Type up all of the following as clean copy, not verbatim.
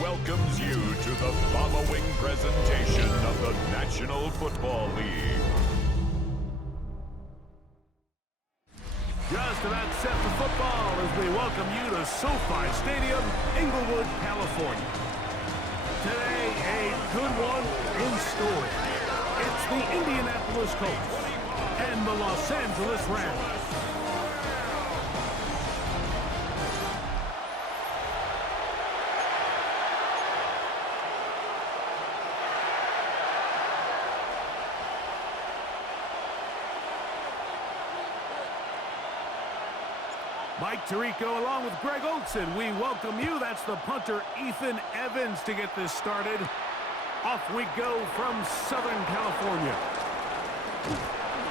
welcomes you to the following presentation of the National Football League. Just about set for football as we welcome you to SoFi Stadium, Inglewood, California. Today, a good one in store. It's the Indianapolis Colts and the Los Angeles Rams. Mike Tirico along with Greg Olson. We welcome you. That's the punter, Ethan Evans, to get this started. Off we go from Southern California.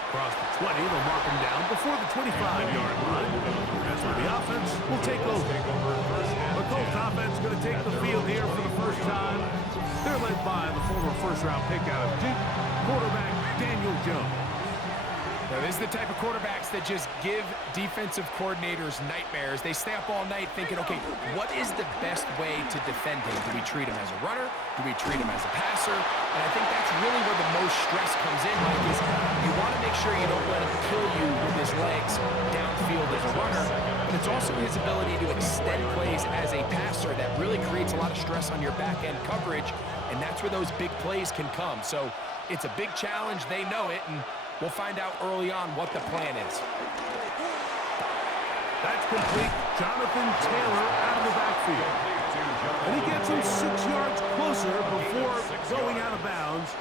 Across the 20, they'll mark him down before the 25-yard line. That's where the offense will take over. The Colts offense going to take the field here for the first time. They're led by the former first-round pick out of Duke, quarterback Daniel Jones. Now, this is the type of quarterbacks that just give defensive coordinators nightmares. They stay up all night thinking, okay, what is the best way to defend him? Do we treat him as a runner? Do we treat him as a passer? And I think that's really where the most stress comes in, Mike, is you want to make sure you don't let him kill you with his legs downfield as a runner. But it's also his ability to extend plays as a passer that really creates a lot of stress on your back-end coverage, and that's where those big plays can come. So it's a big challenge. They know it, and we'll find out early on what the plan is. That's complete. Jonathan Taylor out of the backfield. And he gets him 6 yards closer before going out of bounds.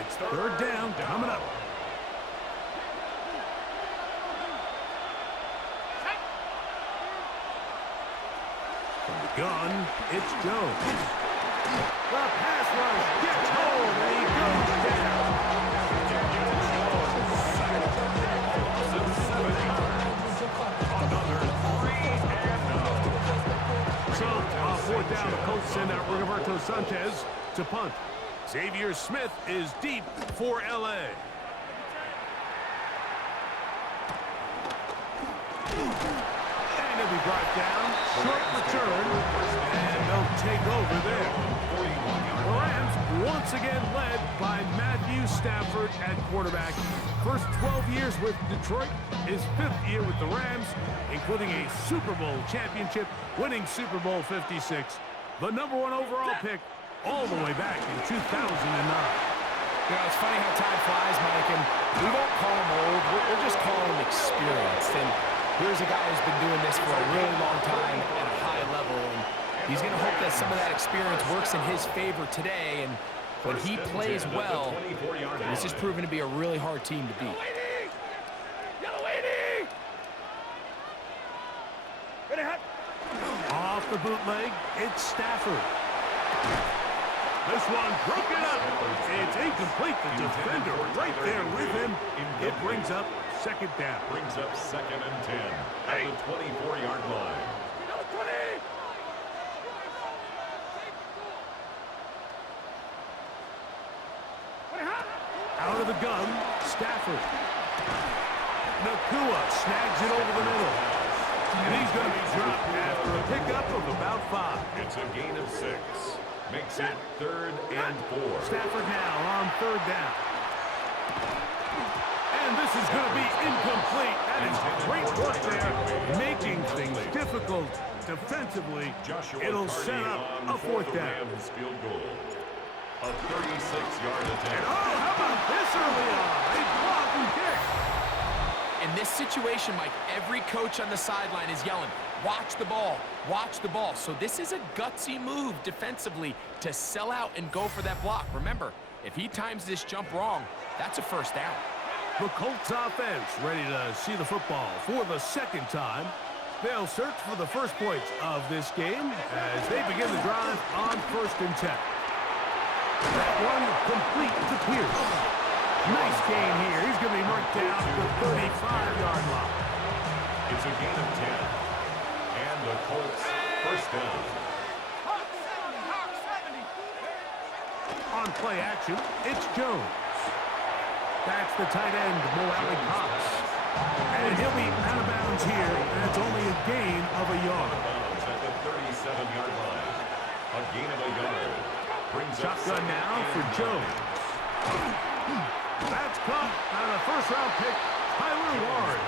It's third down coming up. From the gun, it's Jones. The pass rush gets home, and he goes down. So, fourth down, the Colts send out Roberto Sanchez to punt. Xavier Smith is deep for L.A. And it'll be brought down. Short return, and they'll take over there. The Rams once again led by Matthew Stafford at quarterback. First 12 years with Detroit, his 5th year with the Rams, including a Super Bowl championship, winning Super Bowl 56. The #1 overall pick all the way back in 2009. You know, it's funny how time flies, Mike, and we won't call him old. We'll just call him experienced. And here's a guy who's been doing this for a really long time at a high level, and he's going to hope that some of that experience works in his favor today. And when he plays well, this is proven to be a really hard team to beat. Off the bootleg, it's Stafford. This one broken up. It's incomplete. The defender right there with him. It brings up second down. Brings up 2nd and 10 at the 24-yard line. Out of the gun, Stafford. Nakua snags it over the middle. And he's going to be dropped after a pickup of about 5. It's a gain of 6. Makes it 3rd and 4. Stafford now on 3rd down. And this is going to be incomplete. That is great work there, making things difficult defensively. It'll set up a 4th down. Field goal. A 36-yard attempt. And how about this early on? A block and kick. In this situation, Mike, every coach on the sideline is yelling, watch the ball, watch the ball. So this is a gutsy move defensively to sell out and go for that block. Remember, if he times this jump wrong, that's a 1st down. The Colts offense ready to see the football for the 2nd time. They'll search for the first points of this game as they begin the drive on 1st and 10. That one complete to Pierce. Nice gain here. He's going to be marked down at the 35-yard line. It's a gain of 10. And the Colts 1st down. On play action, it's Jones. That's the tight end, Mo Alley-Cox. And he'll be out of bounds here, and it's only a gain of a yard. At the 37-yard line. A A gain of a yard. Brings up Shotgun now for Jones. That's caught on a first-round pick, Tyler Ward.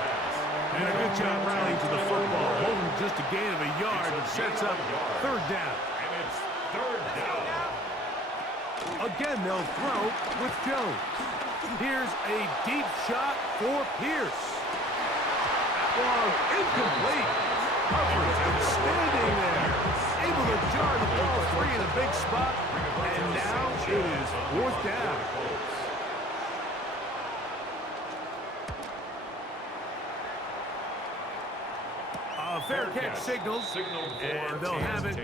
And a good job rallying to the football, holding just a gain of a yard that sets up third down. And it's third down. Again, they'll throw with Jones. Here's a deep shot for Pierce. That one incomplete. Coverage outstanding there. Able to jar the ball free in a big spot. And now it is fourth down. A fair catch signals, and they'll have it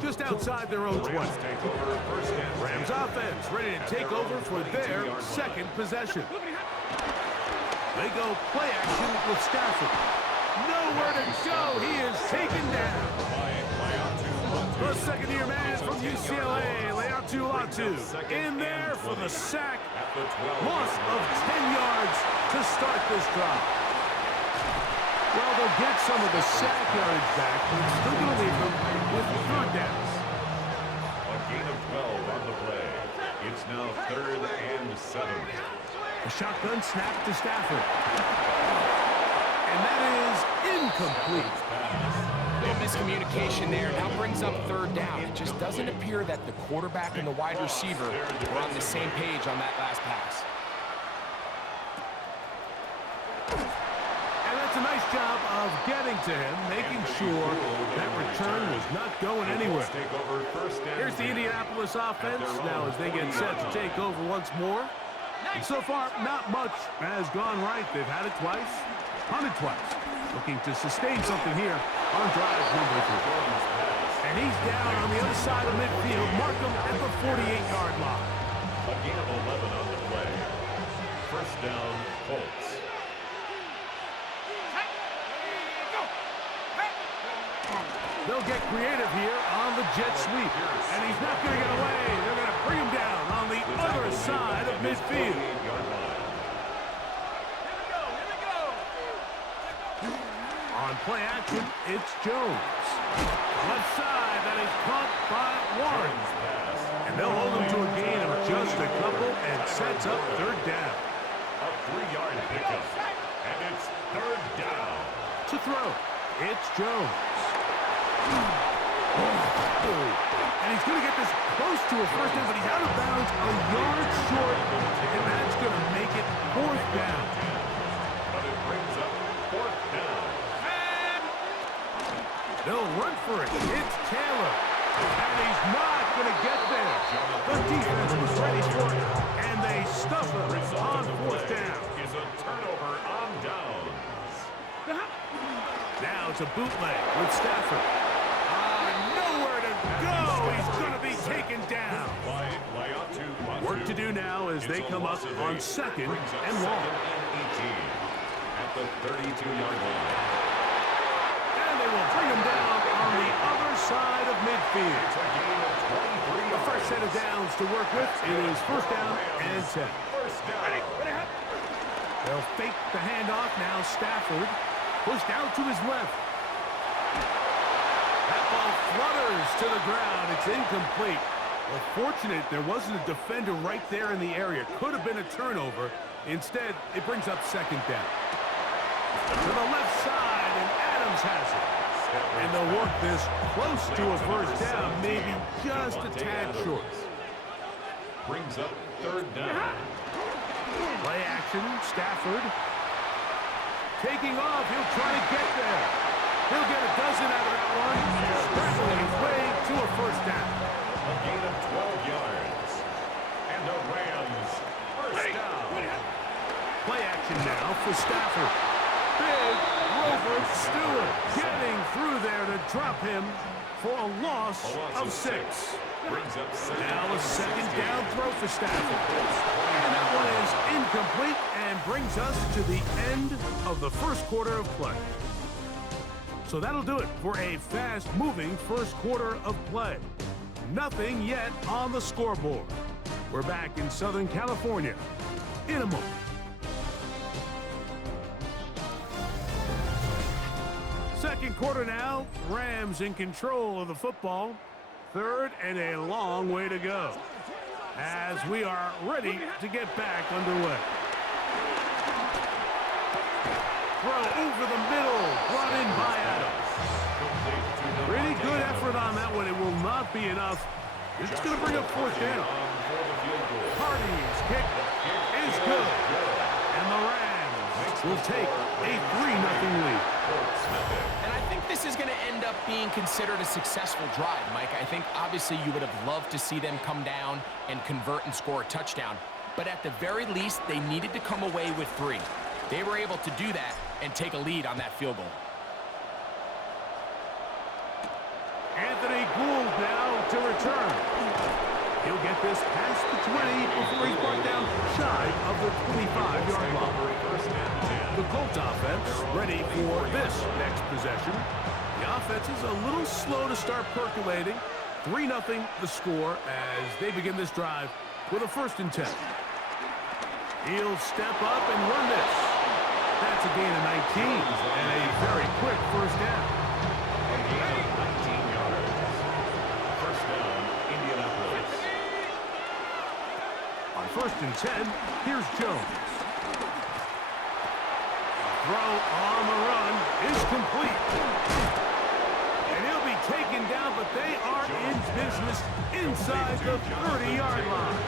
just outside their own 20. Rams offense ready to take over for their second possession. They go play action with Stafford. Nowhere to go. He is taken down. The second-year man from UCLA, Latu, in there for the sack. Loss of 10 yards to start this drive. Well, they'll get some of the sack yardage back, but it's still going to leave them with third downs. A gain of 12 on the play. It's now third and 7. A shotgun snap to Stafford. And that is incomplete. Little miscommunication there. Now brings up third down. It just doesn't appear that the quarterback and the wide receiver were on the same page on that last pass. A nice job of getting to him, making sure that return was not going anywhere. Here's the Indianapolis offense now as they get set to take over once more. And so far, not much has gone right. They've had it twice, punted twice. Looking to sustain something here on drive number 3. And he's down on the other side of midfield. Mark him at the 48-yard line. A gain of 11 on the play. First down, Colts. They'll get creative here on the jet sweep. And he's not going to get away. They're going to bring him down on the other side of midfield. On play action, it's Jones. Left side, that is caught by Warren. And they'll hold him to a gain of just a couple and sets up third down. A 3-yard pickup. And it's third down. To throw, it's Jones. And he's going to get this close to a first down, but he's out of bounds a yard short, and that's going to make it fourth down. But it brings up fourth down. They'll run for it. It's Taylor. And he's not going to get there. The defense was ready for it, and they stuff him on fourth down. Is a turnover on downs. Now it's a bootleg with Stafford. Nowhere to go. He's going to be taken down. Work to do now as they come up on second and long. At the 32-yard line. And they will bring him down on the other side of midfield. The first set of downs to work with. It is first down and 10. They'll fake the handoff now. Stafford pushed out to his left. That ball flutters to the ground. It's incomplete. Well, fortunate there wasn't a defender right there in the area. Could have been a turnover. Instead, it brings up second down. To the left side, and Adams has it. And they'll work this close to a first down, maybe just a tad short. Brings up third down. Play action, Stafford. Taking off, he'll try to get there. He'll get a dozen out of that one. Scrambling his way to a first down. A gain of 12 yards. And the Rams first down. Play action now for Stafford. Big Rover Stewart getting through there to drop him for a loss of 6. Now a second down throw for Stafford. And that one is incomplete and brings us to the end of the first quarter of play. So that'll do it for a fast-moving first quarter of play. Nothing yet on the scoreboard. We're back in Southern California in a moment. Second quarter now. Rams in control of the football. Third and a long way to go as we are ready to get back underway. Throw over the middle, brought in by Adams. Pretty good effort on that one. It will not be enough. It's going to bring up fourth down. Hardy's kick is good. And the Rams will take a 3-0 lead. And I think this is going to end up being considered a successful drive, Mike. I think obviously you would have loved to see them come down and convert and score a touchdown. But at the very least, they needed to come away with 3. They were able to do that and take a lead on that field goal. Anthony Gould now to return. He'll get this past the 20 before he's brought down shy of the 25-yard line. The Colts offense ready for this next possession. The offense is a little slow to start percolating. 3-0 the score as they begin this drive with a 1st and 10. He'll step up and run this. That's a gain of 19 and a very quick 1st down. A gain of 19 yards. 1st down, Indianapolis. On 1st and 10, here's Jones. Throw on the run is complete. And he'll be taken down, but they are in business inside the 30-yard line.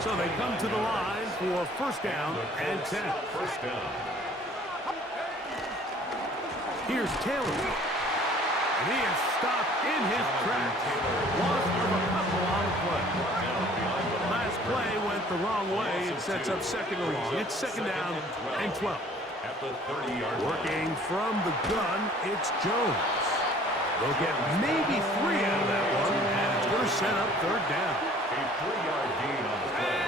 So they come to the line for 1st down and 10. 1st down. Here's Taylor. And he is stopped in his tracks. Loss of a couple on the play. Last play went the wrong way. It sets up 2nd and long. It's 2nd down and 12. At the 30-yard line. Working from the gun, it's Jones. They'll get maybe 3 out of that one, and it's going to set up 3rd down. A 3-yard gain on the play.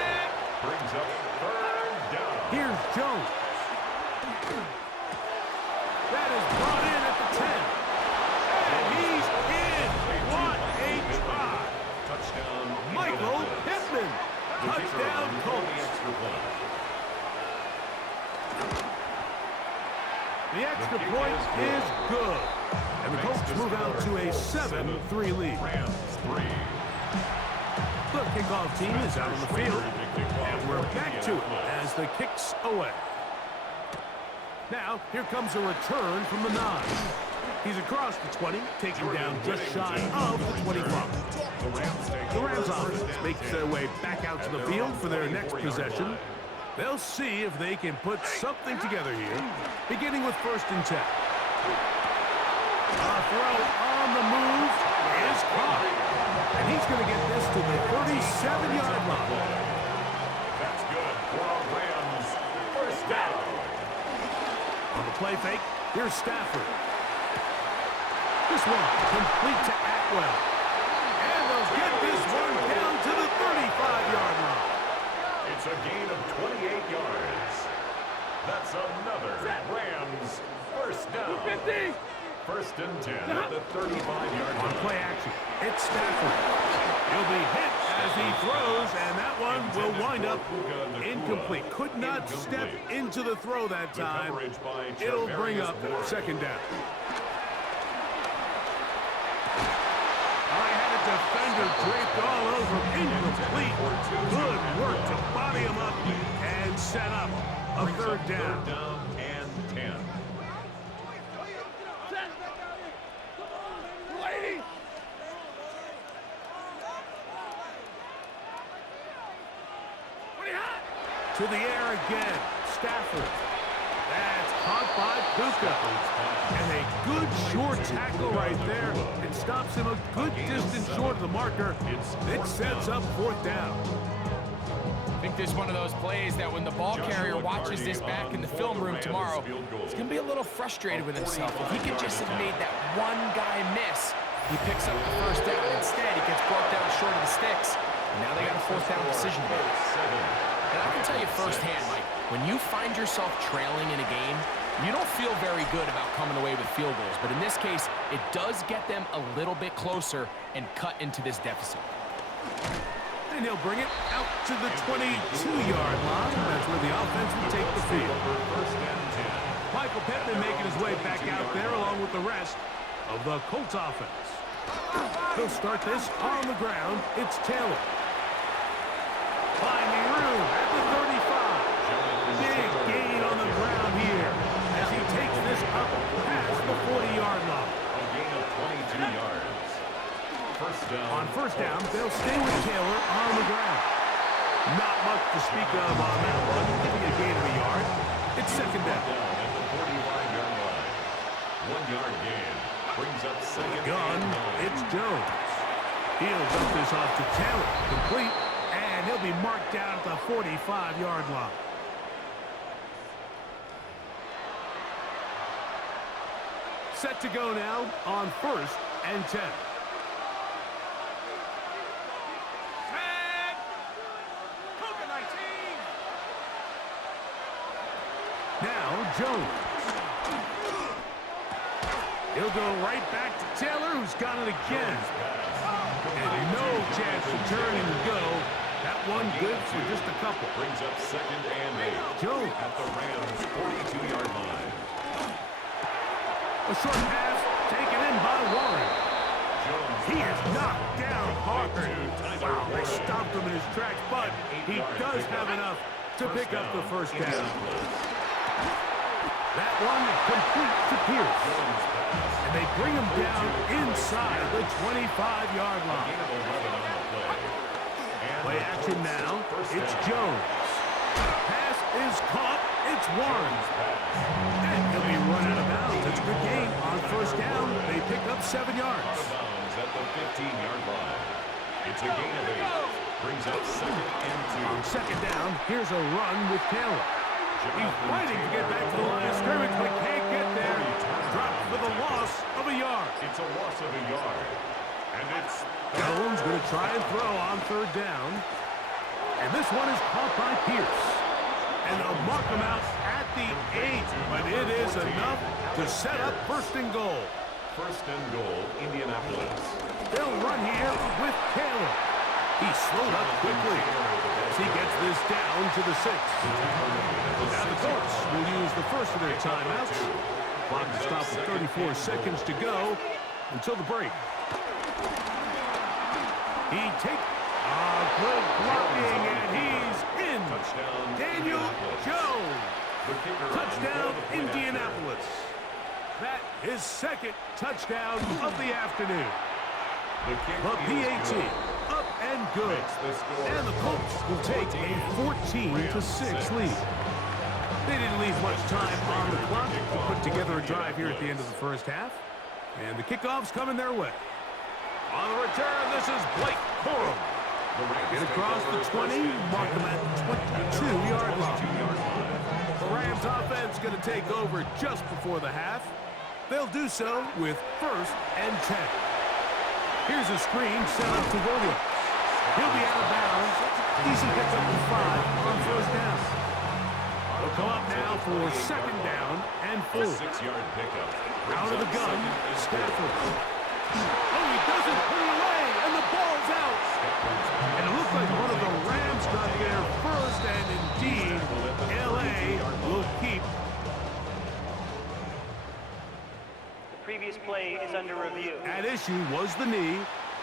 Brings up 3rd down. Here's Jones. That is brought in at the 10. And he's in. What a try. Touchdown. Michael Pittman. Touchdown Colts. The extra point is good. And the Colts move out to a 7-3 lead. Rams 3. The kickoff team is out on the field. And we're back to it as the kick's away. Now, here comes a return from the 9. He's across the 20, taking down just shy of the 25. The Rams offense makes their way back out to the field for their next possession. They'll see if they can put something together here, beginning with 1st and 10. A throw on the move is caught. And he's going to get this to the 37-yard line. That's good for a Rams 1st down. On the play fake, here's Stafford. This one complete to Atwell. And they'll get this one down to the 35-yard line. It's a gain of 28 yards. That's another Rams 1st down. 1st and 10 at the 35-yard line. On play action, it's Stafford. He'll be hit as he throws, and that one will wind up incomplete. Could not step into the throw that time. It'll bring up 2nd down. I had a defender draped all over him. Incomplete. Good work to body him up and set up a 3rd down. 3rd down and 10. To the air again, Stafford. That's caught by Puka. And a good short tackle right there. It stops him a good distance short of the marker. It sets up 4th down. I think this is one of those plays that when the ball carrier watches this back in the film room tomorrow, he's going to be a little frustrated with himself. If he could just have made that one guy miss, he picks up the 1st down. Instead, he gets brought down short of the sticks. And now they got a 4th down decision to make. And I can tell you firsthand, Mike, when you find yourself trailing in a game, you don't feel very good about coming away with field goals. But in this case, it does get them a little bit closer and cut into this deficit. And he'll bring it out to the 22-yard line. That's where the offense will take the field. Michael Pittman making his way back out there along with the rest of the Colts offense. The He'll start this on the ground. It's Taylor. Finding room at the 35. Big gain on the ground here as he takes this up past the 40-yard line. A gain of 22 yards. First down. On first down, they'll stay with Taylor on the ground. Not much to speak of on that one. Giving a gain of a yard. It's second down. At the 45-yard line. 1 yard gain. Brings up second. Gun. It's Jones. He'll dump this off to Taylor. Complete. And he'll be marked down at the 45-yard line. Set to go now on first and 10. Now Jones. He'll go right back to Taylor, who's got it again. And no chance to turn and go. That one good for just a couple. Brings up second and 8. Jones. At the Rams' 42-yard line. A short pass taken in by Warren. Jones. He is knocked down hard. Wow, they stopped him in his tracks, but he does have enough to pick up the first down. That one complete to Pierce. And they bring him down inside the 25-yard line. Play action now. It's Jones. Pass is caught. It's Warren. And he'll be run out of bounds. It's a good gain on first down. They pick up 7 yards. At the 15-yard line. It's a gain of 8. Brings up second and 2. On second down, here's a run with Taylor. He's fighting to get back to the line of scrimmage, but can't get there. Dropped for the loss of a yard. It's a loss of a yard. And it's Jones going to try and throw on third down. And this one is caught by Pierce. And they'll mark him out at the 8. But it is enough to set up first and goal. first and goal, Indianapolis. They'll run here with Taylor. He slowed up quickly as he gets this down to the 6. Now the Colts will use the first of their timeouts. Clock to stop with 34 seconds to go until the break. He takes good blocking, and he's in. Daniel Jones. Touchdown, Indianapolis. That is second touchdown of the afternoon. The PAT up and good. And the Colts will take a 14-6 lead. They didn't leave much time on the clock to put together a drive here at the end of the first half. And the kickoff's coming their way. On the return, this is Blake Corum. Get across the 20, mark them at the 22-yard line. The Rams offense going to take over just before the half. They'll do so with first and 10. Here's a screen set up to Williams. He'll be out of bounds. Decent picks up to 5 on first down. They'll come up now for second down and 4. 6-yard pickup. Out of the gun, Stafford. Oh, he doesn't put it away, and the ball's out. And it looks like one of the Rams got there first, and indeed, L.A. will keep. The previous play is under review. At issue was the knee,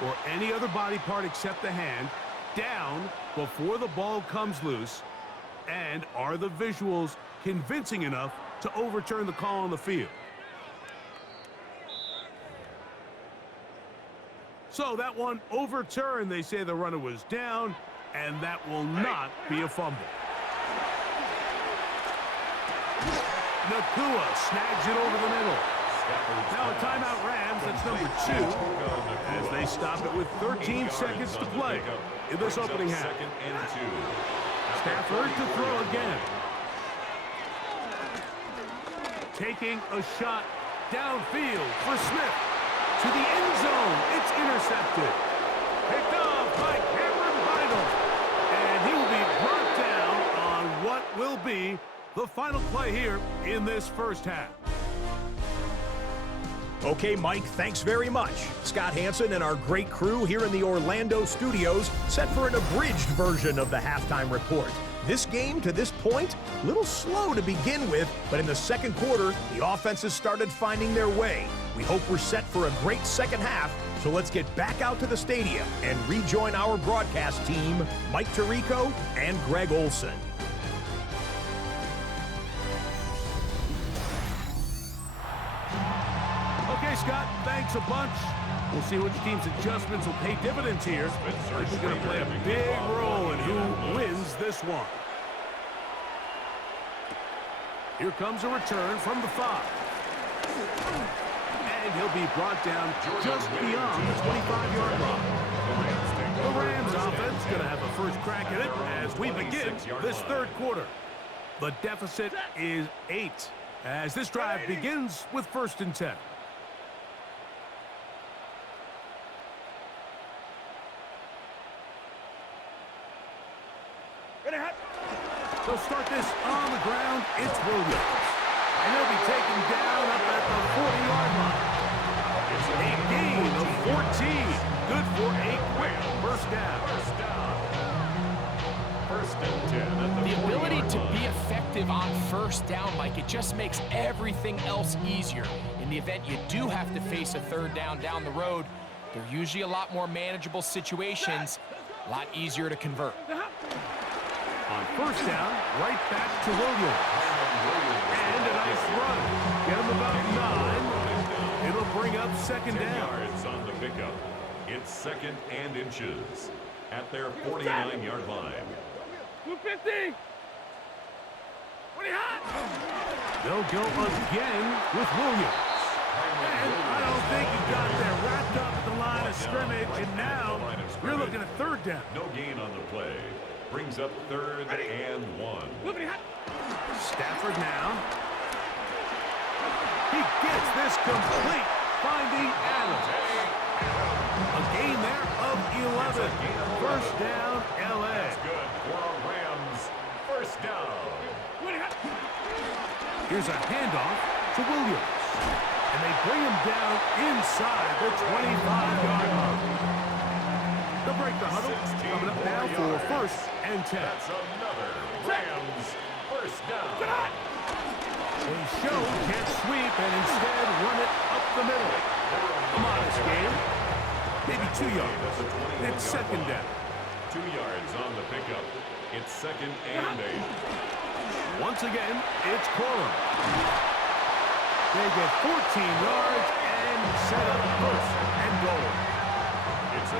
or any other body part except the hand, down before the ball comes loose. And are the visuals convincing enough to overturn the call on the field? So that one overturned. They say the runner was down, and that will not be a fumble. Nakua snags it over the middle. Now a timeout Rams, that's number 2, as they stop it with 13 seconds to play in this opening half. Stafford to throw again. Taking a shot downfield for Smith. To the end zone, it's intercepted. Picked off by Cameron Vidal. And he will be brought down on what will be the final play here in this first half. Okay, Mike, thanks very much. Scott Hansen and our great crew here in the Orlando studios set for an abridged version of the halftime report. This game, to this point, a little slow to begin with, but in the second quarter, the offenses started finding their way. We hope we're set for a great second half, so let's get back out to the stadium and rejoin our broadcast team, Mike Tirico and Greg Olson. Okay, Scott, thanks a bunch. We'll see which team's adjustments will pay dividends here. It's going to play a big role in who wins this one. Here comes a return from the 5. And he'll be brought down just beyond the 25-yard line. The Rams offense going to have a first crack at it as we begin this third quarter. The deficit is 8 as this drive begins with 1st and 10. They'll start this on the ground. It's Williams. And he'll be taken down up at the 40-yard line. It's a gain of 14. Good for a quick first down. First and 10 at The ability to be effective on first down, Mike, it just makes everything else easier. In the event you do have to face a third down the road, they're usually a lot more manageable situations, a lot easier to convert. On first down, right back to Williams. And a nice run. Get him about 9. It'll bring up 2nd 10 down. yards on the pickup. It's 2nd and inches at their 49-yard line. 250. They'll go again with Williams. And I don't think he got there. Wrapped up at the line of scrimmage, and now you're looking at 3rd down. No gain on the play. Brings up 3rd and 1. Stafford now. He gets this complete, finding Adams. A gain there of 11. First down, L.A. That's good for a Rams. First down. Here's a handoff to Williams. And they bring him down inside the 25-yard line. They'll break the huddle. Coming up now for 1st and 10. That's another Rams first down. They show can't sweep and instead run it up the middle. A modest game. Maybe 2 yards. It's 2nd down. 2 yards on the pickup. It's 2nd and 8. Once again, it's Corum. They get 14 yards and set up 1st and goal.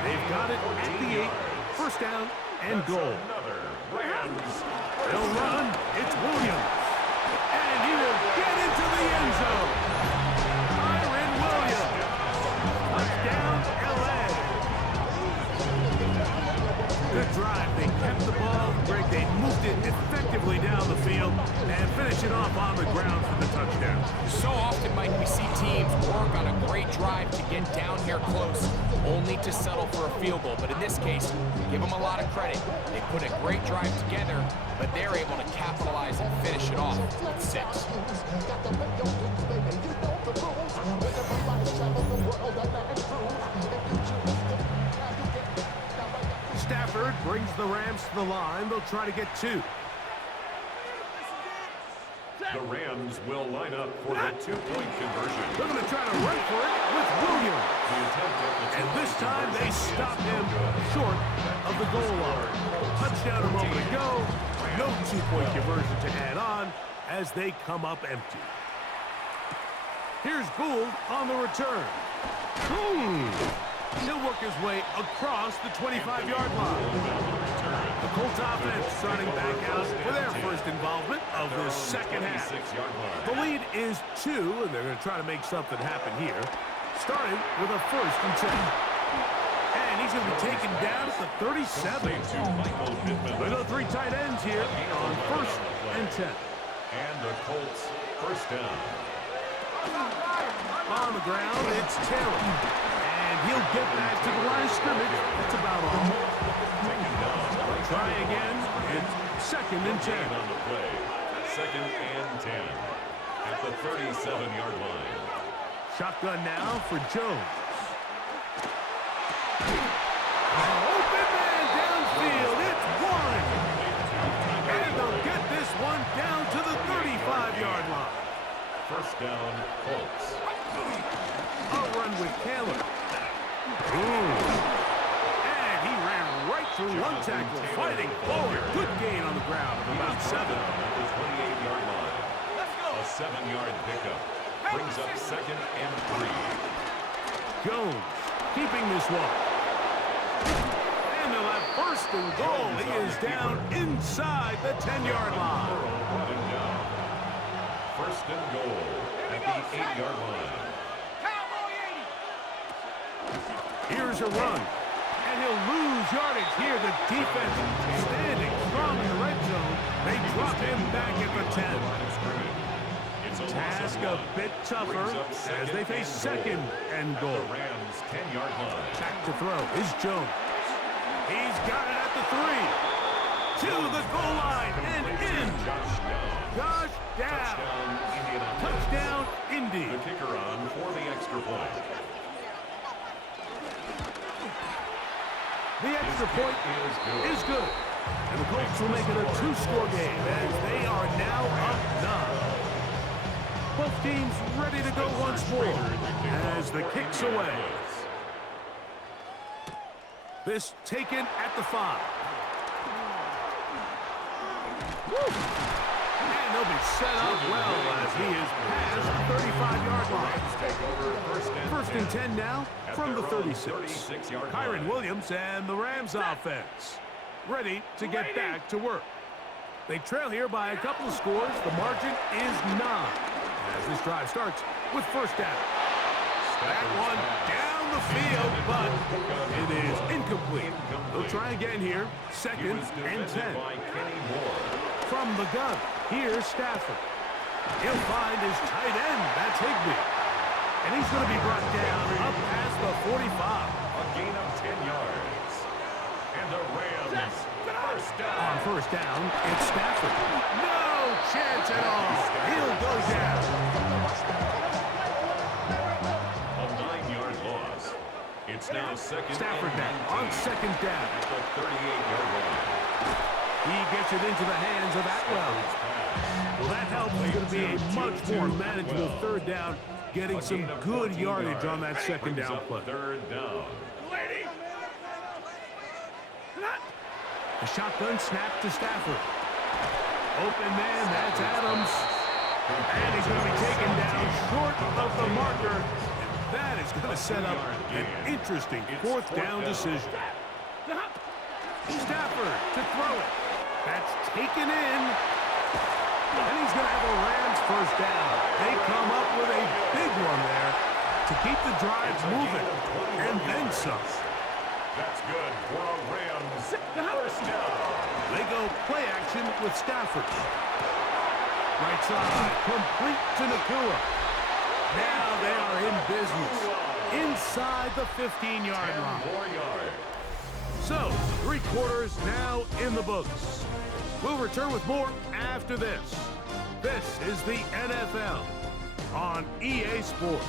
They've got it at the 8. First down and goal. Another Rams. They'll run. It's Williams. And he will get into the end zone. Kyron Williams. Touchdown, L.A. Good drive. They kept the ball. Greg, they moved it effectively down the field and finish it off on the ground for the touchdown. So often, Mike, we see teams work on a great drive to get down here close, only to settle for a field goal. But in this case, give them a lot of credit. They put a great drive together, but they're able to capitalize and finish it off with 6. Stafford brings the Rams to the line. They'll try to get 2. The Rams will line up for the 2-point conversion. They're going to try to run for it with Williams. The attempt at the And this time they stop him short of the goal line. Touchdown a moment ago. No 2-point conversion to add on as they come up empty. Here's Gould on the return. He'll work his way across the 25-yard line. The Colts offense starting back out for their first involvement of the second half. The lead is 2, and they're going to try to make something happen here, starting with a 1st and 10. And he's going to be taken down at the 37. They go 3 tight ends here on 1st and 10. And the Colts first down. On the ground, it's Taylor. And he'll get back to the line of scrimmage. That's about all. Try again. It's 2nd and 10. On the play. 2nd and 10 at the 37-yard line. Shotgun now for Jones. Open man downfield. It's 1. And First down, Colts. A run with Taylor. And he ran right through one tackle, fighting forward. Good gain on the ground of about 7. At the 28-yard line. A 7-yard pickup. Brings up second and 3. Jones keeping this one. And they'll have first and goal. He is down inside the 10-yard line. Brought him down. First and goal at the 8-yard line. Here's a run. And he'll lose yardage here. The defense standing strong in the red zone. They drop him back at the 10. Task a bit tougher as they face second and goal. The Rams 10-yard line. Back to throw is Jones. He's got it at the 3. To the goal line and in. Josh down. Touchdown, Indy. The kicker on for the extra point. The extra point is good. And the Colts will make it a 2-score game as they are now up 9. Both teams ready to go once more as the kick's away. This taken at the 5. And they'll be set up well as he is past the 35-yard line. First and 10 now from the 36. Kyron Williams and the Rams offense ready to get back to work. They trail here by a couple of scores. The margin is 9 as this drive starts with first down. That one down the field, but it is incomplete. They'll try again here. Second and 10. From the gun, here's Stafford. He'll find his tight end. That's Higbee. And he's going to be brought down up past the 45. A gain of 10 yards. And the Rams first down. On first down, it's Stafford. No chance at all. He'll go down. A 9-yard loss. It's now second. Stafford now on second down. At the 38-yard line. He gets it into the hands of Atwell. Well, that helps. It's going to be a much more manageable third down, getting some good yardage on that second down play. Third down. A shotgun snap to Stafford. Open man, that's Adams. And he's going to be taken down short of the marker. And that is going to set up an interesting fourth down decision. Stafford to throw it. That's taken in. And he's going to have a Rams first down. They come up with a big one there to keep the drives moving. And then some. That's good for a Rams first down. They go play action with Stafford. Right side, complete to Nakua. Now they are in business. Inside the 15-yard line. 4 yards. So, 3 quarters now in the books. We'll return with more after this. This is the NFL on EA Sports.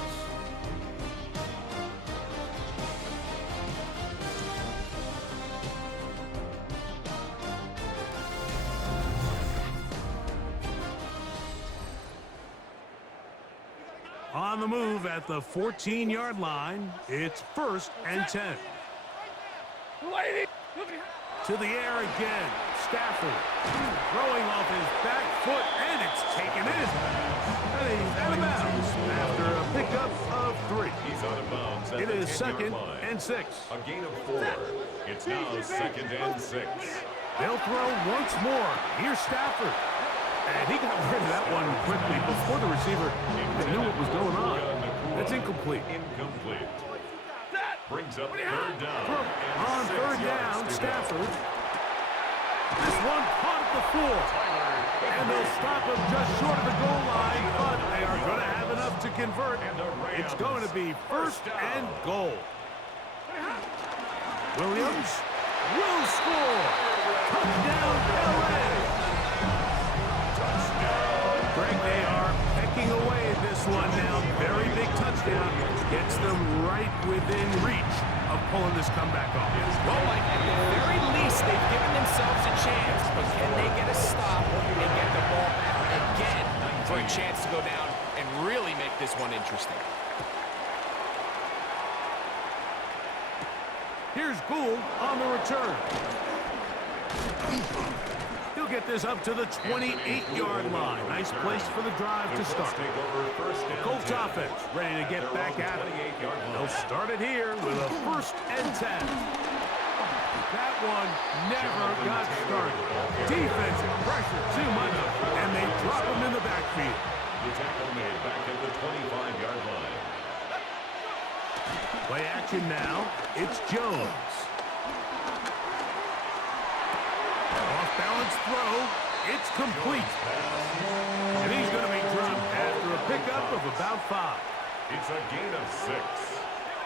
On the move at the 14-yard line, it's first and 10. To the air again. Stafford throwing off his back foot, and it's taken in. And he's out of bounds after a pickup of 3. He's out of bounds at It the is 10-yard second line. and 6. A gain of 4. It's now second and 6. They'll throw once more. Here's Stafford. And he got rid of that one quickly before the receiver knew what was going on. That's incomplete. Incomplete. Brings up third down. On third down, Stafford. This one caught at the 4. And they'll stop him just short of the goal line, but they are going to have enough to convert. It's going to be first and goal. Williams will score. Touchdown, LA. Greg, they are pecking away at this one now. Very big touchdown. Gets them right within reach of pulling this comeback off. Well, Mike, at the very least, they've given themselves a chance, but can they get a stop and get the ball back again for a chance to go down and really make this one interesting. Here's Gould on the return. He'll get this up to the 28-yard line. Nice place for the drive to start. The Colts offense ready to get back at it. They'll start it here with a 1st and 10. That one never got started. Defensive pressure too much, and they drop him in the backfield. The tackle made back at the 25-yard line. Play action now. It's Jones. Off-balance throw. It's complete. And he's going to be dropped after a pickup of about 5. It's a gain of 6.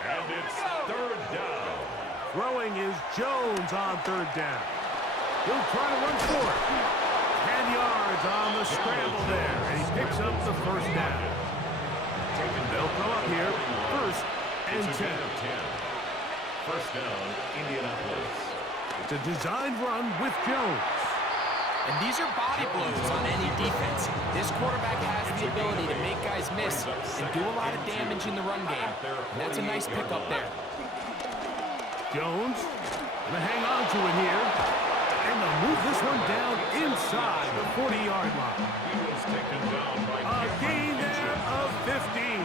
And it's 3rd down. Throwing is Jones on 3rd down. He'll try to run for it. 10 yards on the scramble there, and he picks up the 1st down. They'll come up here, 1st and 10. 1st down, Indianapolis. It's a designed run with Jones. And these are body blows on any defense. This quarterback has the ability to make guys miss and do a lot of damage in the run game. And that's a nice pickup there. Jones gonna hang on to it here. And they'll move this one down inside the 40-yard line. A gain there of 15.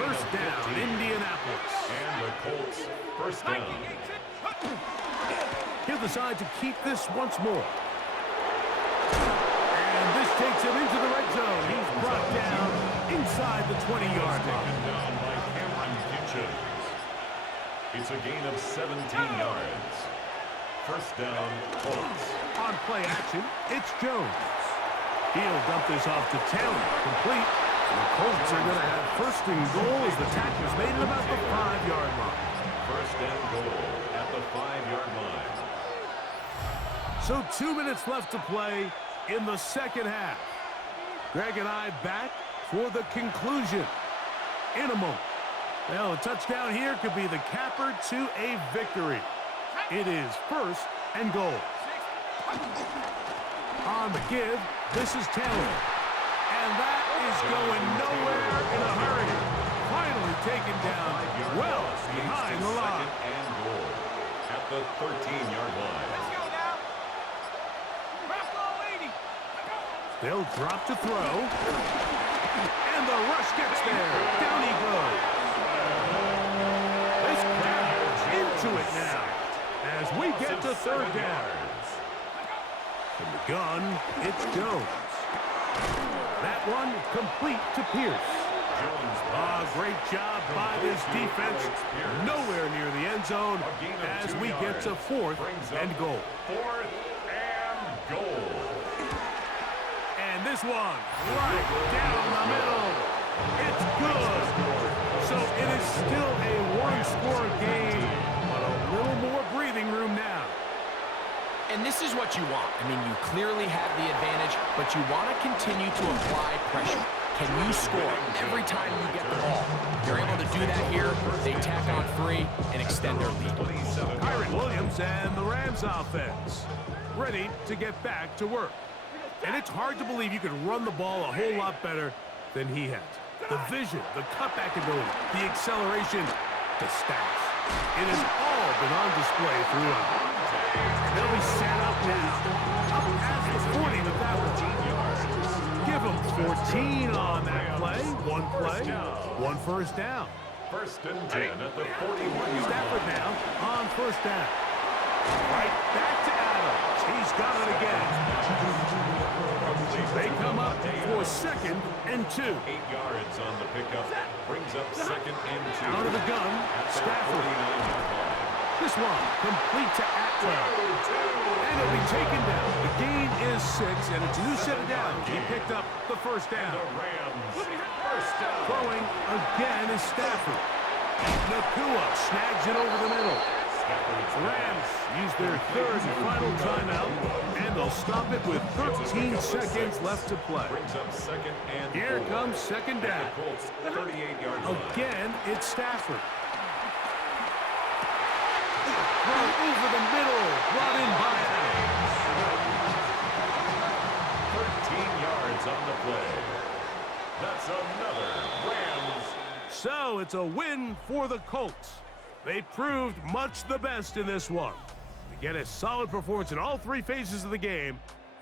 1st down, Indianapolis. And the Colts, 1st down. He'll decide to keep this once more. And this takes him into the red zone. He's brought down inside the 20-yard line. Down by Cameron Kitchens. It's a gain of 17 yards. 1st down, Colts. On play action, it's Jones. He'll dump this off to Taylor. Complete. And the Colts are going to have 1st and goal as the tackle's made at about the 5-yard line. 1st and goal at the 5-yard line. So 2 minutes left to play in the 2nd half. Greg and I back for the conclusion in a moment. Well, a touchdown here could be the capper to a victory. It is 1st and goal. On the give, this is Taylor. And that is going nowhere in a hurry. Finally taken down well behind the line. 2nd and goal at the 13-yard line. They'll drop to throw. And the rush gets there. Down he goes. This crowd into it now as we get to 3rd down. From the gun, it's Jones. That one complete to Pierce. Great job by this defense. Nowhere near the end zone as we get to 4th and goal. 4th and goal. And this one, right down the middle. It's good. So it is still a one-score game, but a little more breathing room now. And this is what you want. I mean, you clearly have the advantage, but you want to continue to apply pressure. Can you score every time you get the ball? You're able to do that here. They tack on 3 and extend their lead. Kyron Williams and the Rams offense ready to get back to work. And it's hard to believe you could run the ball a whole lot better than he has. The vision, the cutback ability, the acceleration, the stats. It has all been on display throughout. They'll be set up now. Up past the 40 with that one. Give them 14 on that play. 1 1st down. 1st and 10 at the 41-yard Stafford now on 1st down. Right back to Adams. He's got it again. They come up for 2nd and 2. 8 yards on the pickup. Brings up 2nd and 2. Out of the gun, Stafford. This one complete to Atwell. And it'll be taken down. The gain is 6, and it's a new set of downs. He picked up the 1st down. The Rams, 1st down. Throwing again is Stafford. Nakua snags it over the middle. The Rams use their 3rd and final timeout, and they'll stop it with 13 seconds left to play. Brings up 2nd and Here 4. comes 2nd down. The Colts, 38-yard line. Again, it's Stafford. Throw over the middle, brought in by Adams. 13 yards on the play. That's another Rams. So it's a win for the Colts. They proved much the best in this one. To get a solid performance in all three phases of the game,